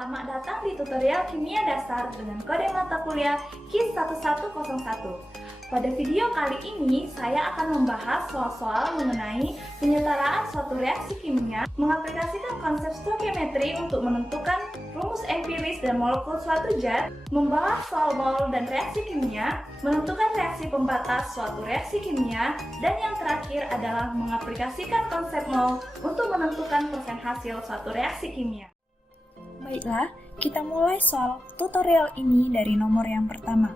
selamat datang di tutorial Kimia Dasar dengan kode mata kuliah KIS 1101. Pada video kali ini, saya akan membahas soal-soal mengenai penyetaraan suatu reaksi kimia, mengaplikasikan konsep stoichiometry untuk menentukan rumus empiris dan molekul suatu zat, membahas soal mol dan reaksi kimia, menentukan reaksi pembatas suatu reaksi kimia, dan yang terakhir adalah mengaplikasikan konsep mol untuk menentukan persen hasil suatu reaksi kimia. Baiklah, kita mulai soal tutorial ini dari nomor yang pertama,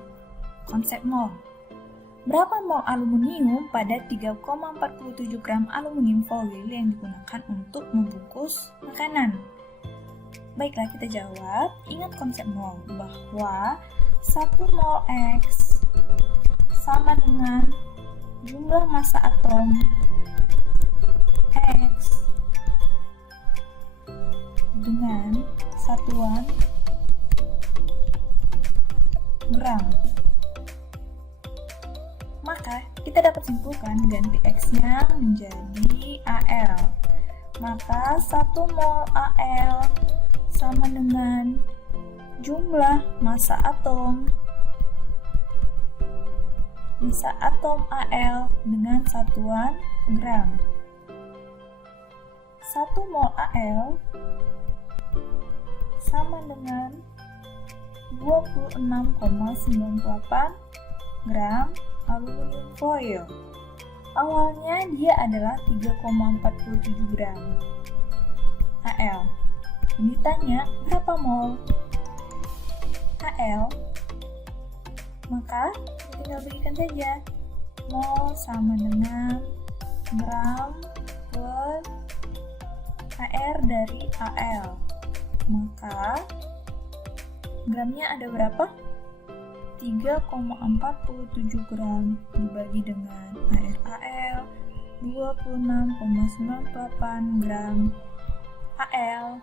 konsep mol. Berapa mol aluminium pada 3,47 gram aluminium foil yang digunakan untuk membungkus makanan? Baiklah, kita jawab. Ingat konsep mol, bahwa 1 mol X sama dengan jumlah massa atom X dengan satuan gram. Maka kita dapat simpulkan ganti X-nya menjadi Al. Maka 1 mol Al sama dengan jumlah massa atom Al dengan satuan gram. 1 mol Al sama dengan 26,98 gram aluminium foil. Awalnya dia adalah 3,47 gram Al. Ini tanya berapa mol Al, maka kita tinggal berikan saja. Mol sama dengan gram per AR dari Al. Maka gramnya ada berapa? 3,47 gram dibagi dengan AR 26,98 gram Al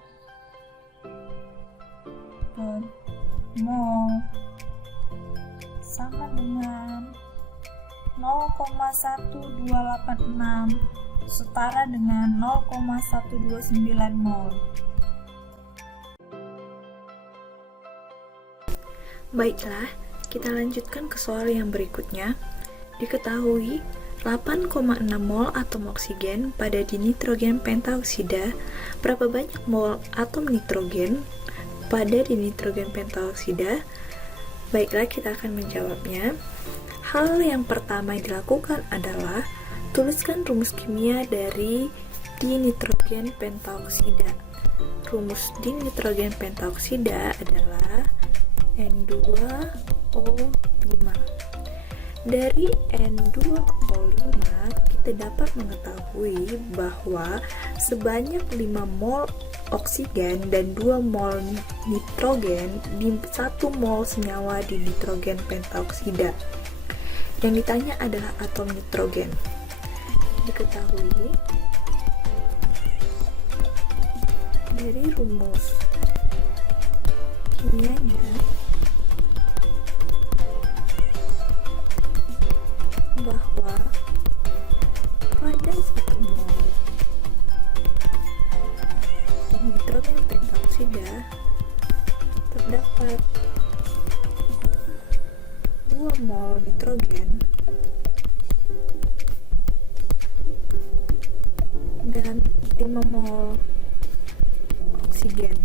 per mol sama dengan 0,1286 setara dengan 0,129 mol. Baiklah, kita lanjutkan ke soal yang berikutnya. Diketahui 8,6 mol atom oksigen pada dinitrogen pentaoksida. Berapa banyak mol atom nitrogen pada dinitrogen pentaoksida? Baiklah, kita akan menjawabnya. Hal yang pertama yang dilakukan adalah tuliskan rumus kimia dari dinitrogen pentaoksida. Rumus dinitrogen pentaoksida adalah N2O5. Dari N2O5 kita dapat mengetahui bahwa sebanyak 5 mol oksigen dan 2 mol nitrogen di 1 mol senyawa di nitrogen pentaoksida. Yang ditanya adalah atom nitrogen. Diketahui dari rumus kimianya bahwa pada 1 mol nitrogen pentaoksida terdapat 2 mol nitrogen dan 5 mol oksigen.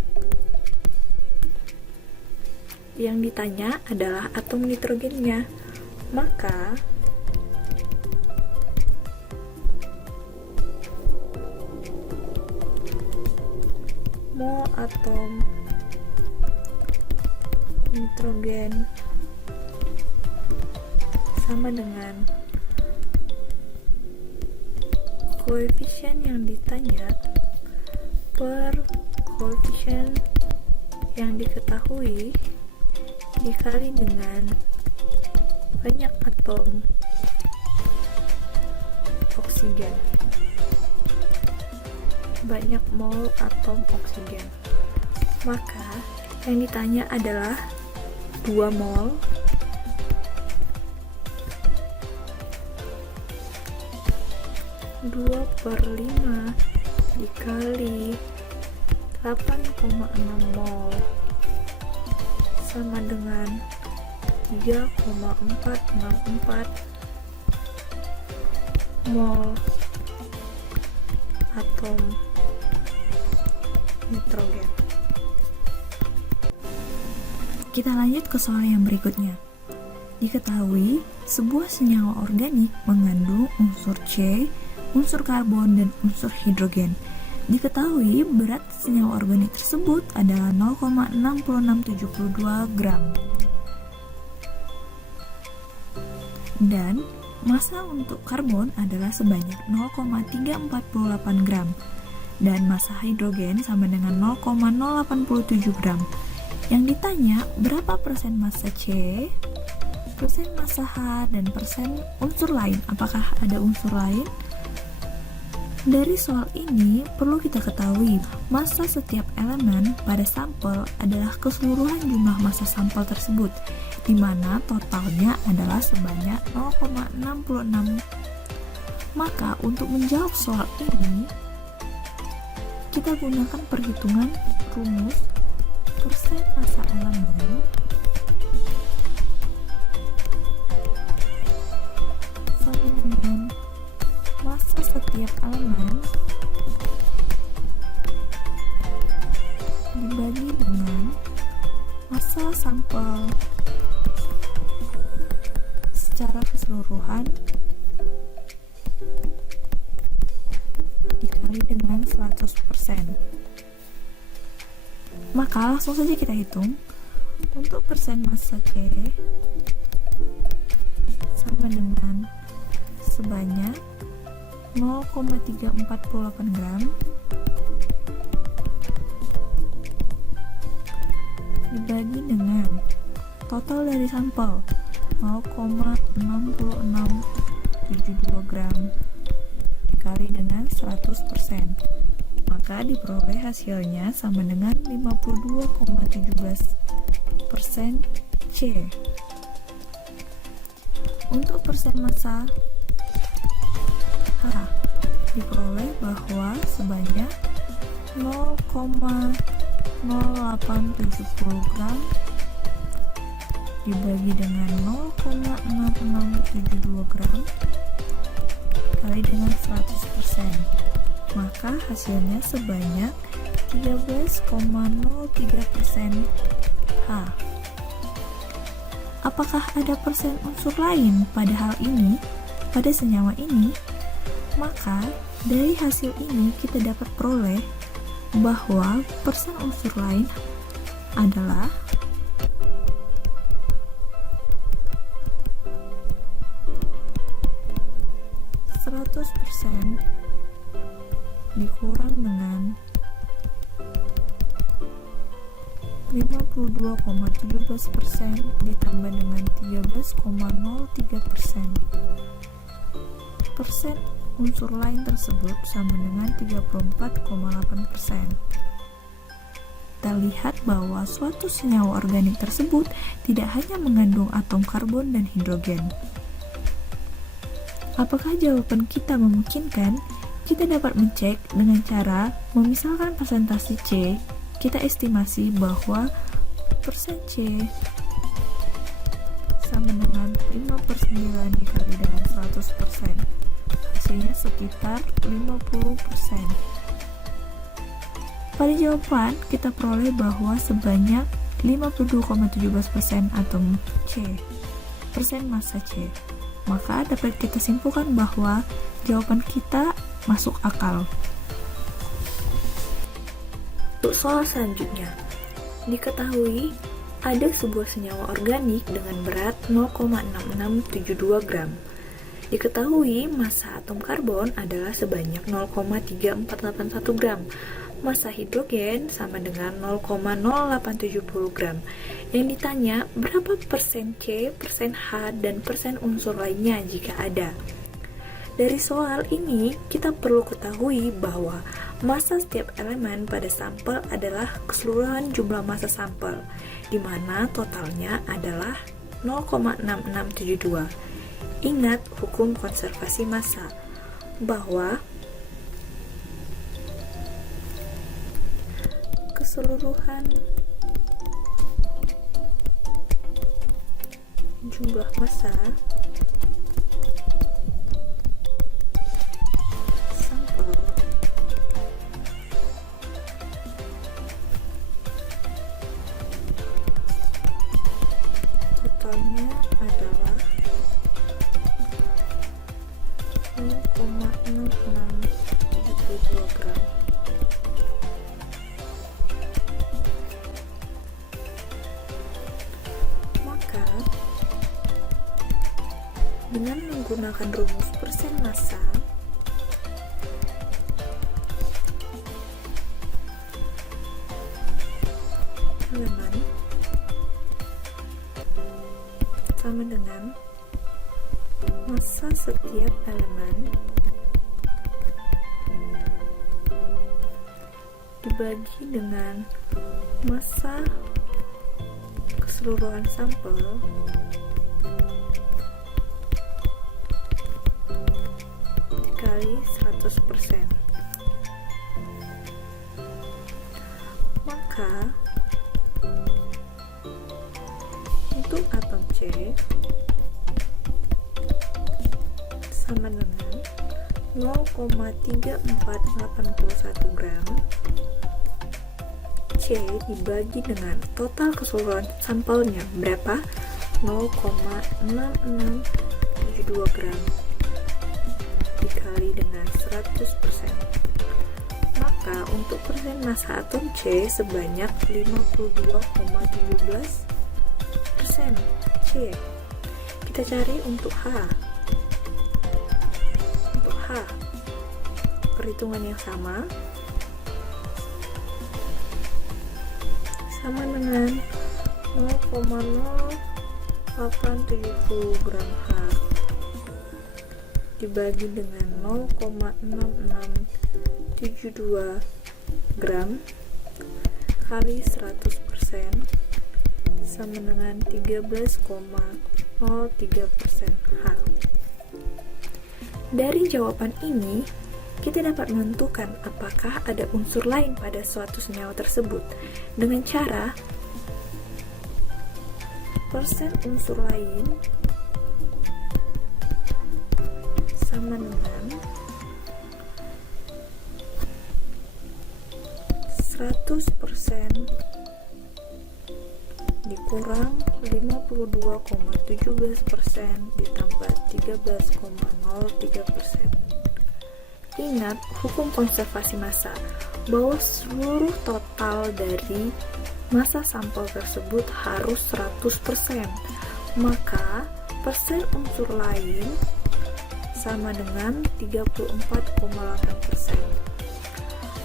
Yang ditanya adalah atom nitrogennya. Maka mol atom nitrogen sama dengan koefisien yang ditanya per koefisien yang diketahui dikali dengan banyak atom oksigen, banyak mol atom oksigen. Maka yang ditanya adalah 2 mol dua per 5 dikali 8,6 mol sama dengan 3,464 mol atom nitrogen. Kita lanjut ke soal yang berikutnya. Diketahui, sebuah senyawa organik mengandung unsur C, unsur karbon, dan unsur hidrogen. Diketahui, berat senyawa organik tersebut adalah 0,6672 gram. Dan massa untuk karbon adalah sebanyak 0,348 gram. Dan massa hidrogen sama dengan 0,087 gram. Yang ditanya berapa persen massa C, persen massa H, dan persen unsur lain. Apakah ada unsur lain? Dari soal ini perlu kita ketahui massa setiap elemen pada sampel adalah keseluruhan jumlah massa sampel tersebut, di mana totalnya adalah sebanyak 0,66. Maka untuk menjawab soal ini, kita gunakan perhitungan rumus persen massa elemen sama dengan massa setiap elemen dibagi dengan massa sampel secara keseluruhan dikali dengan 100%. Maka langsung saja kita hitung. Untuk persen massa C sama dengan sebanyak 0,348 gram dibagi dengan total dari sampel 0,6672 gram dikali dengan 100%. Maka diperoleh hasilnya sama dengan 52,17% C. Untuk persen massa H diperoleh bahwa sebanyak 0,0870 gram dibagi dengan 0,6672 gram kali dengan 100%. Maka hasilnya sebanyak 13,03% H. Apakah ada persen unsur lain pada hal ini, pada senyawa ini? Maka dari hasil ini kita dapat peroleh bahwa persen unsur lain adalah 100% dikurang dengan 52,17% ditambah dengan 13,03%. Persen unsur lain tersebut sama dengan 34,8%. Kita lihat bahwa suatu senyawa organik tersebut tidak hanya mengandung atom karbon dan hidrogen. Apakah jawaban kita memungkinkan? Kita dapat mencek dengan cara memisalkan persentase C. Kita estimasi bahwa persen C sama dengan 5/9 dikali dengan 100%. Hasilnya sekitar 50%. Pada jawaban, kita peroleh bahwa sebanyak 52,17% atom C, persen massa C. Maka dapat kita simpulkan bahwa jawaban kita masuk akal. Untuk soal selanjutnya, diketahui ada sebuah senyawa organik dengan berat 0,6672 gram. Diketahui massa atom karbon adalah sebanyak 0,3481 gram. Massa hidrogen sama dengan 0,0870 gram. Yang ditanya berapa persen C, persen H, dan persen unsur lainnya jika ada. Dari soal ini, kita perlu ketahui bahwa massa setiap elemen pada sampel adalah keseluruhan jumlah massa sampel, di mana totalnya adalah 0,6672. Ingat hukum konservasi massa, bahwa keseluruhan jumlah massa sampel totalnya adalah 0,6672 gram. Maka dengan menggunakan rumus persen massa, elemen sama dengan massa setiap elemen dibagi dengan massa keseluruhan sampel dikali 100%. Maka untuk atom C sama dengan 0,3481 gram C dibagi dengan total keseluruhan sampelnya berapa? 0,6672 gram dikali dengan 100%. Maka untuk persen massa atom C sebanyak 52,17% C. Kita cari untuk H. Untuk H, perhitungan yang sama dengan 0,0870 gram H dibagi dengan 0,6672 gram kali 100% sama dengan 13,03% H. Dari jawaban ini, kita dapat menentukan apakah ada unsur lain pada suatu senyawa tersebut dengan cara persen unsur lain sama dengan 100% dikurang 52,17% ditambah 13,03%. Ingat hukum konservasi massa, bahwa seluruh total dari massa sampel tersebut harus 100%. Maka persen unsur lain sama dengan 34,8%.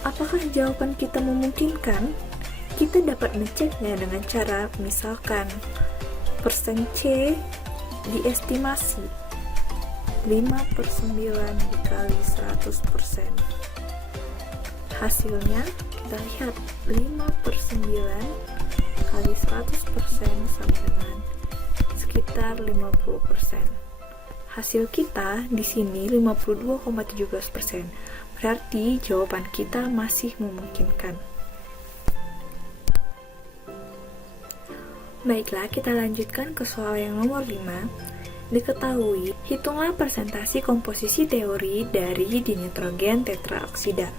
Apakah jawaban kita memungkinkan? Kita dapat mengeceknya dengan cara misalkan persen C diestimasi 5/9 dikali 100%. Hasilnya kita lihat 5/9 kali 100% sama dengan sekitar 50%. Hasil kita di sini 52,17%. Berarti jawaban kita masih memungkinkan. Baiklah, kita lanjutkan ke soal yang nomor 5. Diketahui, hitunglah persentase komposisi teori dari dinitrogen tetraoksida.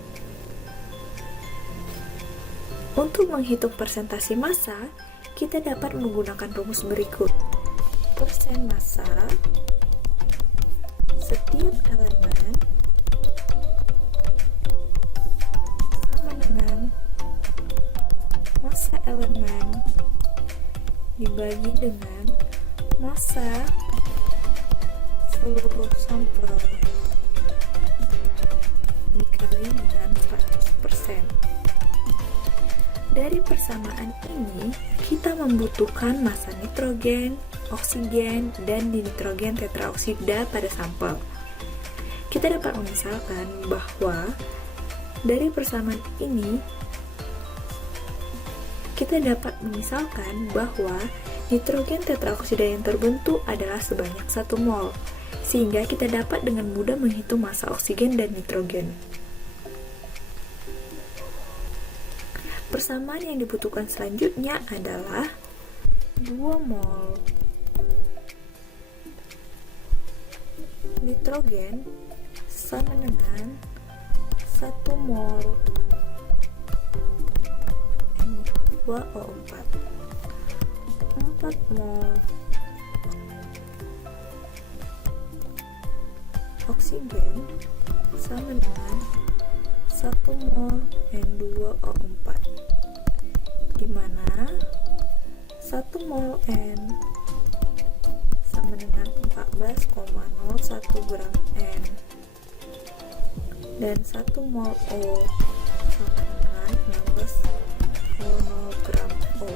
Untuk menghitung persentase massa, kita dapat menggunakan rumus berikut. Persen massa setiap elemen sama dengan massa elemen dibagi dengan massa seluruh sampel dikali dengan 100%. Dari persamaan ini, kita membutuhkan massa nitrogen, oksigen, dan dinitrogen tetraoksida pada sampel. Kita dapat memisalkan bahwa dari persamaan ini kita dapat memisalkan bahwa nitrogen tetraoksida yang terbentuk adalah sebanyak 1 mol, sehingga kita dapat dengan mudah menghitung massa oksigen dan nitrogen. Persamaan yang dibutuhkan selanjutnya adalah 2 mol nitrogen sama dengan 1 mol N2O4. 4 mol oksigen sama dengan 1 mol N2O4, di mana 1 mol N sama dengan 14,01 gram N dan 1 mol O sama dengan 16,0 gram O.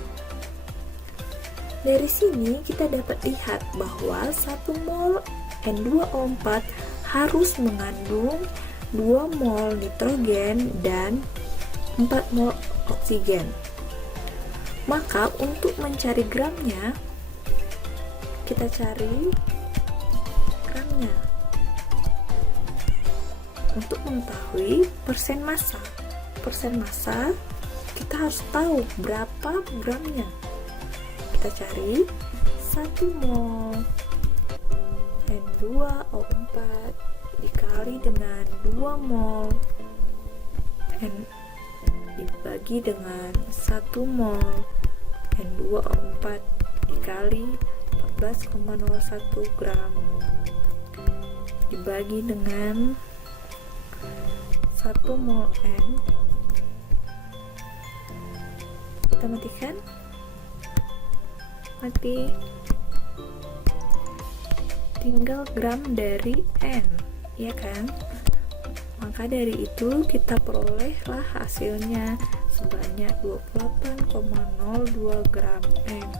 Dari sini kita dapat lihat bahwa 1 mol N2O4 harus mengandung 2 mol nitrogen dan 4 mol oksigen. Maka untuk mencari gramnya, kita cari gramnya. Untuk mengetahui persen massa kita harus tahu berapa gramnya. Kita cari 1 mol N2O4 dikali dengan 2 mol N dibagi dengan 1 mol N2O4 dikali 14,01 gram dibagi dengan 1 mol N. Kita matikan. Mati. Tinggal gram dari N, ya kan? Maka dari itu kita perolehlah hasilnya sebanyak 28,02 gram N.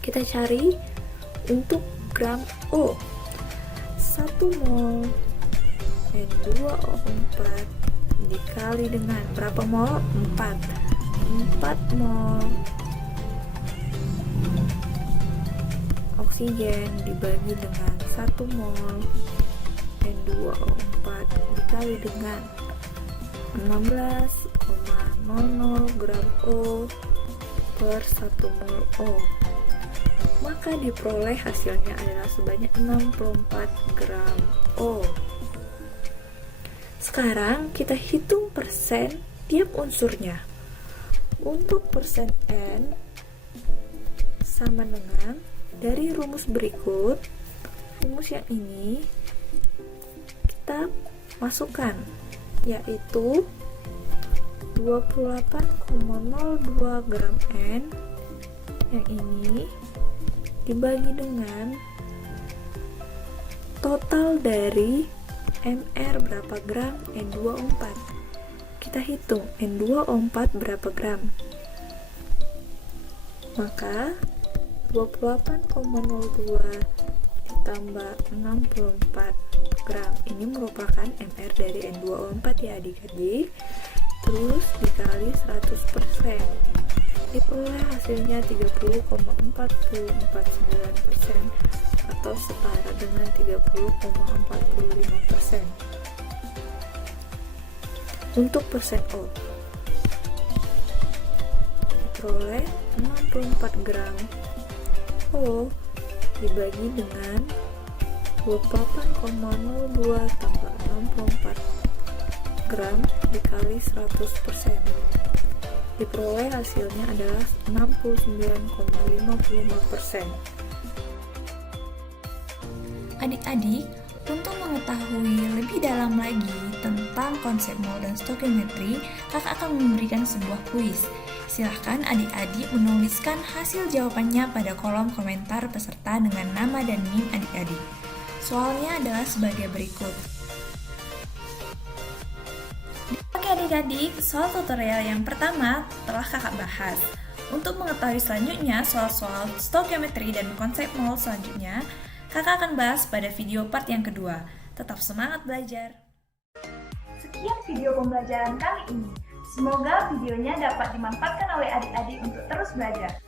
Kita cari untuk gram O. 1 mol N2O4 dikali dengan berapa mol? 4 mol oksigen dibagi dengan 1 mol N2O4 dikali dengan 16,00 gram O per 1 mol O. Maka diperoleh hasilnya adalah sebanyak 64 gram O. Sekarang kita hitung persen tiap unsurnya. Untuk persen N sama dengan dari rumus berikut, rumus yang ini kita masukkan, yaitu 28,02 gram N yang ini dibagi dengan total dari MR berapa gram N2O4. Kita hitung N2O4 berapa gram. Maka 28,02 ditambah 64 gram ini merupakan MR dari N2O4 ya adik-adik. Terus dikali 100%, diperoleh hasilnya 30,449% atau setara dengan 30,45%. Untuk persen O, diperoleh 64 gram O dibagi dengan 28,02 tambah 64 gram dikali 100%. Diperoleh hasilnya adalah 69,55%. Adik-adik, untuk mengetahui lebih dalam lagi tentang konsep mol dan stokiometri, kakak akan memberikan sebuah kuis. Silahkan adik-adik menuliskan hasil jawabannya pada kolom komentar peserta dengan nama dan NIM adik-adik. Soalnya adalah sebagai berikut. Oke adik-adik, soal tutorial yang pertama telah kakak bahas. Untuk mengetahui selanjutnya soal-soal stokiometri dan konsep mol selanjutnya, kakak akan bahas pada video part yang kedua. Tetap semangat belajar! Sekian video pembelajaran kali ini. Semoga videonya dapat dimanfaatkan oleh adik-adik untuk terus belajar.